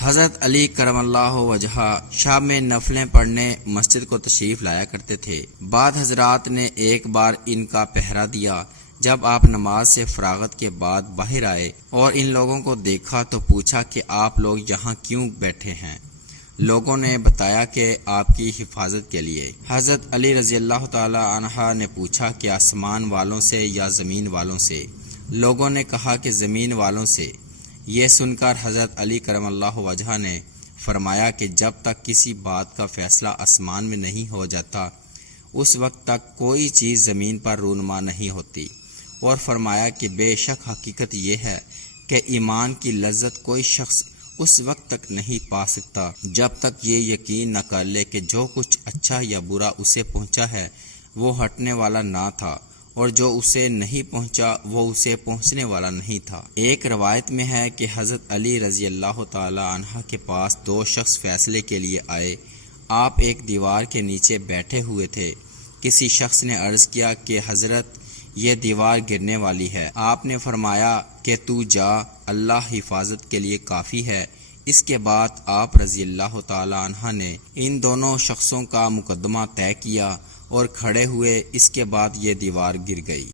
حضرت علی کرم اللہ وجہہ شام میں نفلیں پڑھنے مسجد کو تشریف لایا کرتے تھے۔ بعد حضرات نے ایک بار ان کا پہرا دیا۔ جب آپ نماز سے فراغت کے بعد باہر آئے اور ان لوگوں کو دیکھا تو پوچھا کہ آپ لوگ یہاں کیوں بیٹھے ہیں؟ لوگوں نے بتایا کہ آپ کی حفاظت کے لیے۔ حضرت علی رضی اللہ تعالی عنہ نے پوچھا کہ آسمان والوں سے یا زمین والوں سے؟ لوگوں نے کہا کہ زمین والوں سے۔ یہ سن کر حضرت علی کرم اللہ وجہہ نے فرمایا کہ جب تک کسی بات کا فیصلہ آسمان میں نہیں ہو جاتا اس وقت تک کوئی چیز زمین پر رونما نہیں ہوتی، اور فرمایا کہ بے شک حقیقت یہ ہے کہ ایمان کی لذت کوئی شخص اس وقت تک نہیں پا سکتا جب تک یہ یقین نہ کر لے کہ جو کچھ اچھا یا برا اسے پہنچا ہے وہ ہٹنے والا نہ تھا، اور جو اسے نہیں پہنچا وہ اسے پہنچنے والا نہیں تھا۔ ایک روایت میں ہے کہ حضرت علی رضی اللہ تعالی عنہ کے پاس دو شخص فیصلے کے لیے آئے۔ آپ ایک دیوار کے نیچے بیٹھے ہوئے تھے۔ کسی شخص نے عرض کیا کہ حضرت یہ دیوار گرنے والی ہے۔ آپ نے فرمایا کہ تو جا، اللہ حفاظت کے لیے کافی ہے۔ اس کے بعد آپ رضی اللہ تعالی عنہ نے ان دونوں شخصوں کا مقدمہ طے کیا اور کھڑے ہوئے۔ اس کے بعد یہ دیوار گر گئی۔